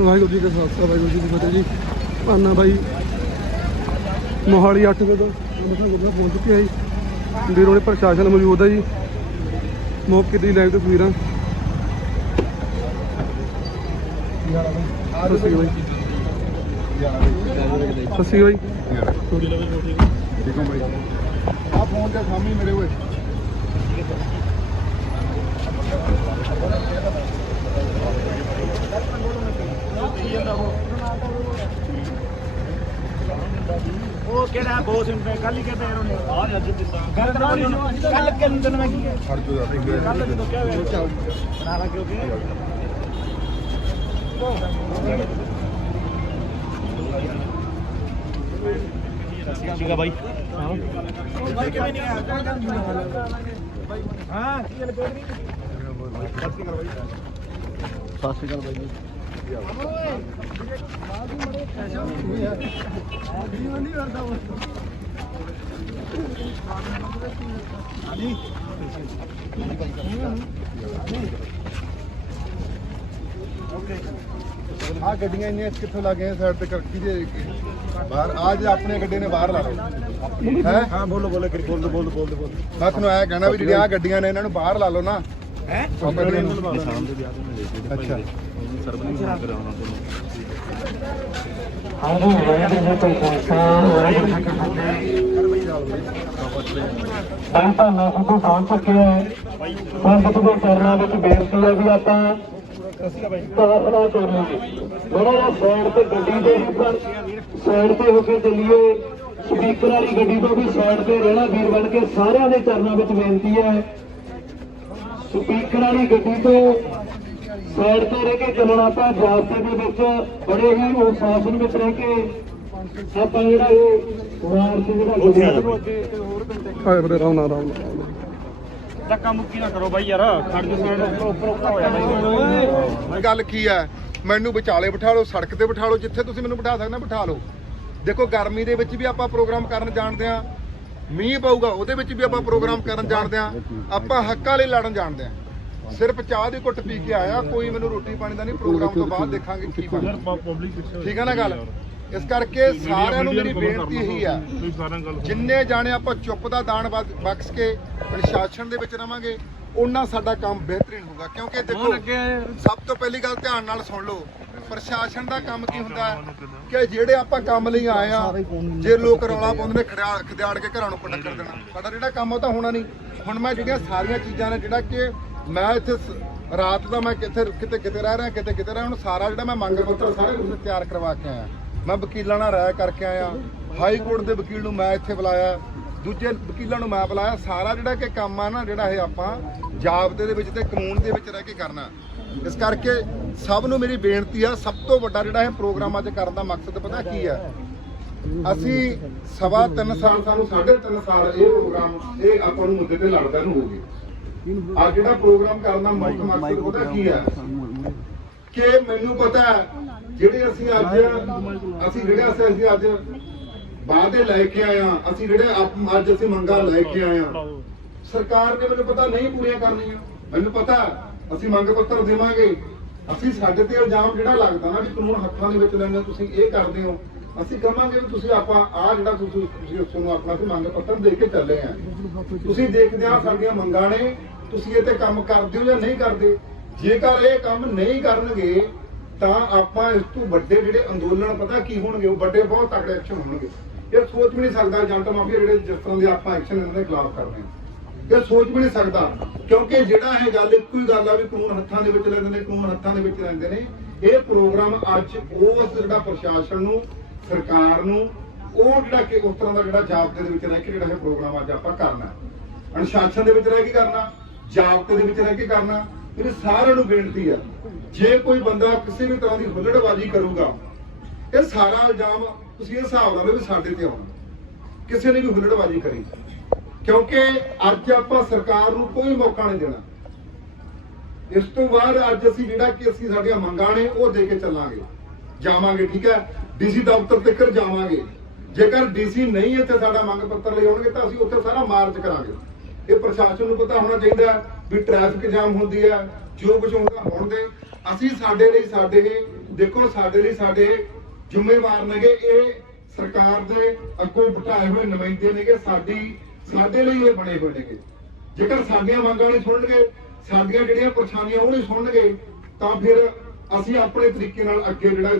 ਵਾਹਿਗੁਰੂ ਜੀ ਕਾ ਖਾਲਸਾ, ਵਾਹਿਗੁਰੂ ਜੀ ਕੀ ਫਤਿਹ ਜੀ। ਪਾਨਾ ਬਾਈ ਮੋਹਾਲੀ 8 ਵਜੇ ਤੋਂ ਮਸਾ ਗੁਰਦਾ ਪਹੁੰਚ ਚੁੱਕਿਆ ਜੀ। ਵੀਰੋਂ ਨੇ ਪ੍ਰਸ਼ਾਸਨ ਮੌਜੂਦ ਹੈ ਜੀ। ਮੌਕੇ ਦੀ ਲਾਈਵ ਤਸਵੀਰਾਂ। ਸਤਿ ਸ਼੍ਰੀ ਅਕਾਲ ਜੀ। ਠੀਕ ਹੋ ਬਾਈ। ਆ ਫੋਨ ਤੇ ਸਾਹਮਣੇ ਮੇਰੇ ਹੋਏ ਉਹ ਕਿਹੜਾ ਬੋਸ ਹੁੰਦੇ ਕੱਲ ਹੀ ਕਹਿੰਦੇ ਉਹਨੇ ਆ ਅੱਜ ਦਿੰਦਾ ਕੱਲ ਕੱਲ ਕਿੰਨ ਦਿਨ ਮੈਂ ਕੀ ਖੜ ਜੋ ਜਾ ਕੱਲ ਜਦੋਂ ਕਿਹਾ ਹੋਇਆ ਬਣਾ ਲਾ ਕਿਉਂ ਕਿ ਸੀਗਾ ਬਾਈ। ਹਾਂ ਕਿਵੇਂ ਨਹੀਂ ਆਇਆ? ਹਾਂ ਕੀ ਗੱਲ ਕੋਈ ਨਹੀਂ। ਸਤਿ ਸ਼੍ਰੀ ਅਕਾਲ ਬਾਈ ਜੀ। ਆ ਗੱਡੀਆਂ ਇੰਨੀਆਂ ਕਿੱਥੋਂ ਲੱਗੀਆਂ ਸਾਈਡ ਤੇ ਕਰ ਕਿਹਦੇ ਬਾਹਰ ਆ ਜੇ ਆਪਣੇ ਗੱਡੇ ਨੇ ਬਾਹਰ ਲਾ ਲਓ। ਹੈ? ਹਾਂ ਬੋਲੋ ਬੋਲੋ ਬੋਲ ਬੋਲ ਬੋਲ। ਮੈਂ ਤੁਹਾਨੂੰ ਐ ਕਹਿਣਾ ਵੀ ਜਿਹੜੀਆਂ ਆਹ ਗੱਡੀਆਂ ਨੇ ਇਹਨਾਂ ਨੂੰ ਬਾਹਰ ਲਾ ਲਓ ਨਾ। ਹੈ ਉਹ ਦੇ ਵਿਆਹ ਦੇ ਲੈ ਅੱਛਾ ਸਰਬਨੀ ਕਰਾਉਣਾ ਤੁਹਾਨੂੰ ਹਾਂਜੀ ਵਾਹਿਗੁਰੂ ਜੀ ਕਾ ਖਾਲਸਾ ਵਾਹਿਗੁਰੂ ਜੀ ਕੀ ਫਤਿਹ ਸੰਤਾਂ ਨਾਲ ਸਿੱਧੂ ਪਹੁੰਚ ਚੁੱਕੇ ਹੈ ਸੰਗਤ ਦੇ ਚਰਨਾਂ ਵਿੱਚ ਬੇਨਤੀ ਹੈ ਵੀ ਆਪਾਂ ਪ੍ਰਾਰਥਨਾ ਕਰੀਏ ਬੜਾ ਜਿਹਾ ਸਾਈਡ ਤੇ ਗੱਡੀ ਦੇ ਉੱਪਰ ਸਾਈਡ ਤੇ ਹੋ ਕੇ ਚੱਲੀਏ ਸਪੀਕਰ ਵਾਲੀ ਗੱਡੀ ਤੋਂ ਵੀ ਸਾਈਡ ਤੇ ਰਹਿਣਾ ਵੀਰ ਬਣ ਕੇ ਸਾਰਿਆਂ ਦੇ ਚਰਨਾਂ ਵਿੱਚ ਬੇਨਤੀ ਹੈ ਸਪੀਕਰ ਵਾਲੀ ਗੱਡੀ ਤੋਂ ਸਾਈਡ ਤੇ ਰਹਿ ਕੇ ਚੱਲਣਾ ਆਪਾਂ ਜਾਬਤੇ ਦੇ ਵਿੱਚ ਬੜੇ ਹੀ ਅਨੁਸ਼ਾਸਨ ਵਿੱਚ ਰਹਿ ਕੇ ਆਪਾਂ ਜਿਹੜਾ ਇਹ ਵਾਰ ਤੇ ਜਿਹੜਾ ਗੁਜ਼ਰਿਆ ਆਏ ਬਰੇ ਰਾਮ ਨਾਲ ਧੱਕਾ ਮੁੱਕੀ ਨਾ ਕਰੋ ਬਾਈ ਯਾਰ ਖੜ ਜੋ ਸਾਡਾ ਉੱਪਰ ਉੱਪਰ ਉੱਪਰ ਹੋਇਆ ਬਾਈ। ਗੱਲ ਕੀ ਹੈ ਮੈਨੂੰ ਵਿਚਾਲੇ ਬਿਠਾ ਲਓ ਸੜਕ ਤੇ ਬਿਠਾ ਲਓ ਜਿੱਥੇ ਤੁਸੀਂ ਮੈਨੂੰ ਬਿਠਾ ਸਕਣਾ ਬਿਠਾ ਲਓ। ਦੇਖੋ ਗਰਮੀ ਦੇ ਵਿੱਚ ਵੀ ਆਪਾਂ ਪ੍ਰੋਗਰਾਮ ਕਰਨ ਜਾਣਦੇ ਆ ਮੀਂਹ ਪਊਗਾ ਉਹਦੇ ਵਿੱਚ ਵੀ ਆਪਾਂ ਪ੍ਰੋਗਰਾਮ ਕਰਨ ਜਾਣਦੇ ਆ ਆਪਾਂ ਹੱਕਾਂ ਲਈ ਲੜਨ ਜਾਣਦੇ ਆ ਸਿਰਫ ਚਾਹ ਦੀ ਘੁੱਟ ਪੀ ਕੇ ਆਇਆ ਕੋਈ ਮੈਨੂੰ ਰੋਟੀ ਪਾਣੀ ਦਾ ਨਹੀਂ ਪ੍ਰੋਗਰਾਮ ਤੋਂ ਬਾਅਦ ਦੇਖਾਂਗੇ ਕੀ ਬਣਦਾ। ਠੀਕ ਹੈ ਨਾ ਗੱਲ? ਇਸ ਕਰਕੇ ਸਾਰਿਆਂ ਨੂੰ ਮੇਰੀ ਬੇਨਤੀ ਇਹੀ ਆ। ਜਿੰਨੇ ਜਾਣੇ ਆਪਾਂ ਚੁੱਪ ਦਾ ਦਾਨ ਬਖਸ਼ ਕੇ ਪ੍ਰਸ਼ਾਸਨ ਦੇ ਵਿੱਚ ਰਵਾਂਗੇ ਉਹਨਾਂ ਸਾਡਾ ਕੰਮ ਬਿਹਤਰੀਨ ਹੋਊਗਾ। ਕਿਉਂਕਿ ਦੇਖੋ ਸਭ ਤੋਂ ਪਹਿਲੀ ਗੱਲ ਧਿਆਨ ਨਾਲ ਸੁਣ ਲਓ ਪ੍ਰਸ਼ਾਸਨ ਦਾ ਕੰਮ ਕੀ ਹੁੰਦਾ ਕਿ ਜਿਹੜੇ ਆਪਾਂ ਕੰਮ ਲਈ ਆਏ ਆ ਜੇ ਲੋਕ ਰੌਲਾ ਪਾਉਂਦੇ ਨੇ ਖੜਿਆ ਖਿਆੜ ਕੇ ਘਰਾਂ ਨੂੰ ਪਟੱਕਰ ਦੇਣਾ। ਸਾਡਾ ਜਿਹੜਾ ਕੰਮ ਉਹ ਤਾਂ ਹੋਣਾ ਨਹੀਂ। ਹੁਣ ਮੈਂ ਜਿਹੜੀਆਂ ਸਾਰੀਆਂ ਚੀਜ਼ਾਂ ਨੇ ਜਿਹੜਾ ਕਿ ਮੈਂ ਇੱਥੇ ਰਾਤ ਦਾ ਮੈਂ ਕਿੱਥੇ ਕਿਤੇ ਕਿਤੇ ਰਹਿ ਰਿਹਾ ਕਿਤੇ ਕਿਤੇ ਰਹਿ ਹੁਣ ਸਾਰਾ ਜਿਹੜਾ ਮੈਂ ਮੰਗ ਪੱਤਰ ਸਾਰੇ ਕੁਝ ਤਿਆਰ ਕਰਵਾ ਕੇ ਆਇਆ। ਮੈਂ ਵਕੀਲਾਂ ਨਾਲ ਰਾਇ ਕਰਕੇ ਆਇਆ। ਹਾਈ ਕੋਰਟ ਦੇ ਵਕੀਲ ਨੂੰ ਮੈਂ ਇੱਥੇ ਬੁਲਾਇਆ। ਦੂਜੇ ਵਕੀਲਾਂ ਨੂੰ ਮੈਂ ਬੁਲਾਇਆ ਸਾਰਾ ਜਿਹੜਾ ਕਿ ਕੰਮ ਆ ਨਾ ਜਿਹੜਾ ਇਹ ਆਪਾਂ ਜਾਬਤੇ ਦੇ ਵਿੱਚ ਤੇ ਕਾਨੂੰਨ ਦੇ ਵਿੱਚ ਰਹਿ ਕੇ ਕਰਨਾ। ਇਸ ਕਰਕੇ ਸਭ ਨੂੰ ਮੇਰੀ ਬੇਨਤੀ ਆ ਸਭ ਤੋਂ ਵੱਡਾ ਜਿਹੜਾ ਇਹ ਪ੍ਰੋਗਰਾਮ ਅੱਜ ਕਰਨ ਦਾ ਮਕਸਦ ਪਤਾ ਕੀ ਹੈ ਅਸੀਂ ਸਵਾ 3 ਸਾਲ ਸਾਨੂੰ 3.5 ਸਾਲ ਇਹ ਪ੍ਰੋਗਰਾਮ ਇਹ ਆਪਾਂ ਨੂੰ ਮੁੱਦੇ ਤੇ ਲੜਦਾ ਨੂੰ ਹੋ ਗਏ। ਆ ਜਿਹੜਾ ਪ੍ਰੋਗਰਾਮ ਕਰਨ ਦਾ ਮੁੱਖ ਮਕਸਦ ਪਤਾ ਕੀ ਹੈ ਕਿ ਮੈਨੂੰ ਪਤਾ ਜਿਹੜੇ ਅਸੀਂ ਅੱਜ ਅਸੀਂ ਜਿਹੜੇ ਅਸੀਂ ਅੱਜ ਵਾਅਦੇ ਲੈ ਕੇ ਆਏ ਆ ਅਸੀਂ ਜਿਹੜੇ ਆਪ- ਅੱਜ ਅਸੀਂ ਮੰਗਾਂ ਲੈ ਕੇ ਆਏ ਸਰਕਾਰ ਨੇ ਮੈਨੂੰ ਪਤਾ ਨਹੀਂ ਪੂਰੀਆਂ ਕਰਨੀਆਂ। ਮੈਨੂੰ ਪਤਾ, ਅਸੀਂ ਮੰਗ ਪੱਤਰ ਦੇਵਾਂਗੇ। ਅਸੀਂ ਸਾਡੇ ਤੇ ਇਲਜ਼ਾਮ ਜਿਹੜਾ ਲੱਗਦਾ ਨਾ ਵੀ ਕਾਨੂੰਨ ਹੱਥਾਂ ਦੇ ਵਿੱਚ ਲੈਂਦੇ ਤੁਸੀਂ ਇਹ ਕਰਦੇ ਹੋ। ਅਸੀਂ ਕਹਾਂਗੇ ਵੀ ਤੁਸੀਂ ਆਪਾਂ ਆ ਜਿਹੜਾ ਤੁਸੀਂ ਤੁਸੀਂ ਤੁਹਾਨੂੰ ਆਪਣਾ ਸੀ ਮੰਗ ਪੱਤਰ ਦੇ ਕੇ ਚੱਲੇ ਆ ਤੁਸੀਂ ਦੇਖਦੇ ਆ ਸਾਡੀਆਂ ਮੰਗਾਂ ਨੇ, ਤੁਸੀਂ ਇਹ ਤੇ ਕੰਮ ਕਰਦੇ ਹੋ ਜਾਂ ਨਹੀਂ ਕਰਦੇ? ਜੇਕਰ ਇਹ ਕੰਮ ਨਹੀਂ ਕਰਨਗੇ, ਤਾਂ ਆਪਾਂ ਇਸ ਤੋਂ ਵੱਡੇ ਜਿਹੜੇ ਅੰਦੋਲਨ, ਪਤਾ ਕੀ ਹੋਣਗੇ? ਉਹ ਵੱਡੇ ਬਹੁਤ ਤਕੜੇ ਐਕਸ਼ਨ ਹੋਣਗੇ। ਇਹ ਸੋਚ ਵੀ ਨਹੀਂ ਸਕਦਾ ਜੰਟ ਮਾਫੀਆ ਜਿਹੜੇ ਜਿਸ ਤਰ੍ਹਾਂ ਦੇ ਆਪਾਂ ਐਕਸ਼ਨ ਇਹਨਾਂ ਦੇ ਖਿਲਾਫ ਕਰ ਰਹੇ ਹਾਂ। ਇਹ ਸੋਚ ਵੀ ਨਹੀਂ ਸਕਦਾ, ਕਿਉਂਕਿ ਜਿਹੜਾ ਇਹ ਗੱਲ ਇੱਕੋ ਹੀ ਗੱਲ ਆ ਵੀ ਕਾਨੂੰਨ ਹੱਥਾਂ ਦੇ ਵਿੱਚ ਲੈਂਦੇ ਨੇ, ਕਾਨੂੰਨ ਹੱਥਾਂ ਦੇ ਵਿੱਚ ਲੈਂਦੇ ਨੇ। ਇਹ ਪ੍ਰੋਗਰਾਮ ਅੱਜ ਉਸ ਜਿਹੜਾ ਪ੍ਰਸ਼ਾਸਨ ਨੂੰ, ਸਰਕਾਰ ਨੂੰ, ਉਹ ਜਿਹੜਾ ਕਿ ਉਸ ਤਰ੍ਹਾਂ ਦਾ ਜਿਹੜਾ ਜਾਬਤੇ ਦੇ ਵਿੱਚ ਰਹਿ ਕੇ ਜਿਹੜਾ ਇਹ ਪ੍ਰੋਗਰਾਮ ਅੱਜ ਆਪਾਂ ਕਰਨਾ ਅਨੁਸ਼ਾਸਨ ਦੇ ਵਿੱਚ ਰਹਿ ਕੇ ਕਰਨਾ, ਜਾਬਤੇ ਦੇ ਵਿੱਚ ਰਹਿ ਕੇ ਕਰਨਾ ਇਹ ਸਾਰਿਆਂ ਨੂੰ ਬੇਨਤੀ ਆ। ਜੇ ਕੋਈ ਬੰਦਾ ਕਿਸੇ ਵੀ ਤਰ੍ਹਾਂ ਦੀ ਹੁੱਲੜਬਾਜ਼ੀ ਕਰੂਗਾ, ਇਹ ਸਾਰਾ ਇਲਜ਼ਾਮ ਤੁਸੀਂ ਇਹ ਹਿਸਾਬ ਲਾ ਲਓ ਵੀ ਸਾਡੇ ਤੇ ਆਉਣਾ। ਕਿਸੇ ਨੇ ਵੀ ਹੁੱਲੜਬਾਜ਼ੀ ਕਰੀ। ਕਿਉਂਕਿ ਅੱਜ ਆਪਾਂ ਸਰਕਾਰ ਨੂੰ ਕੋਈ ਮੌਕਾ ਨਹੀਂ ਦੇਣਾ। ਇਸ ਤੋਂ ਬਾਅਦ ਅੱਜ ਅਸੀਂ ਜਿਹੜਾ ਕਿ ਅਸੀਂ ਸਾਡੀਆਂ ਮੰਗਾਂ ਨੇ, ਉਹ ਦੇ ਕੇ ਚੱਲਾਂਗੇ। ਜਾਵਾਂਗੇ, ਠੀਕ ਹੈ? ਡੀਸੀ ਦਫ਼ਤਰ ਤੱਕ ਜਾਵਾਂਗੇ। ਜੇਕਰ ਡੀਸੀ ਨਹੀਂ ਇੱਥੇ ਸਾਡਾ ਮੰਗ ਪੱਤਰ ਲਈ ਆਉਣਗੇ, ਤਾਂ ਅਸੀਂ ਉੱਥੇ ਸਾਰਾ ਮਾਰਚ ਕਰਾਂਗੇ। ਇਹ ਪ੍ਰਸ਼ਾਸਨ ਨੂੰ ਪਤਾ ਹੋਣਾ ਚਾਹੀਦਾ ਵੀ ਟ੍ਰੈਫਿਕ ਜਾਮ ਹੁੰਦੀ ਹੈ, ਜੋ ਕੁਝ ਹੁੰਦਾ ਹੋਣ ਦੇ। ਅਸੀਂ ਸਾਡੇ ਲਈ ਸਾਡੇ ਦੇਖੋ ਸਾਡੇ ਲਈ ਸਾਡੇ ਜ਼ਿੰਮੇਵਾਰ ਨੇਗੇ, ਇਹ ਸਰਕਾਰ ਦੇ ਅੱਗੋਂ ਬਿਠਾਏ ਹੋਏ ਨੁਮਾਇੰਦੇ ਨੇਗੇ, ਸਾਡੀ, ਸਾਡੇ ਲਈ ਇਹ ਬਣੇ ਹੋਏ ਨੇਗੇ। ਜੇਕਰ ਸਾਡੀਆਂ ਮੰਗਾਂ ਨਹੀਂ ਸੁਣਨਗੇ, ਸਾਡੀਆਂ ਜਿਹੜੀਆਂ ਪਰੇਸ਼ਾਨੀਆਂ ਉਹ ਨਹੀਂ ਸੁਣਨਗੇ, ਤਾਂ ਫਿਰ ਅਸੀਂ ਆਪਣੇ ਤਰੀਕੇ ਨਾਲ ਅੱਗੇ ਜਿਹੜਾ